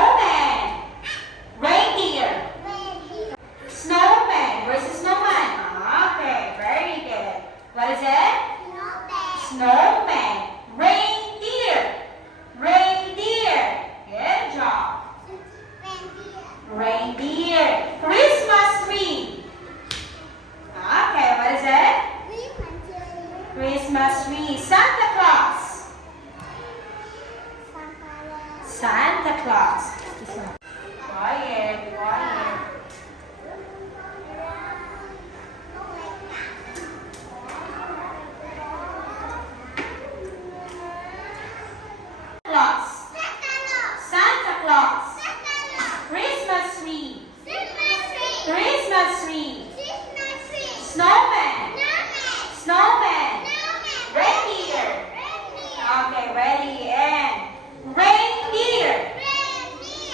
Snowman. Reindeer. Snowman. Where's the snowman? Okay, very good. What is it? Snowman. Reindeer. Reindeer. Good job. Reindeer. Christmas tree. Okay, what is it? Christmas tree. Santa Claus. Santa Claus. Quiet, quiet. Claus. Santa Claus. Christmas tree. Christmas tree. Snowman. Snowman. Reindeer. Okay, ready and reindeer.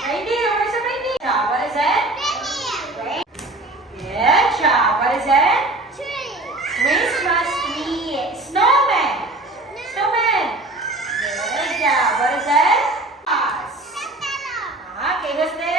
Reindeer. Where's the reindeer? What is it? Good job. What is it? Christmas tree. Snowman. Snowman. Good job. What is it? Okay, who's this?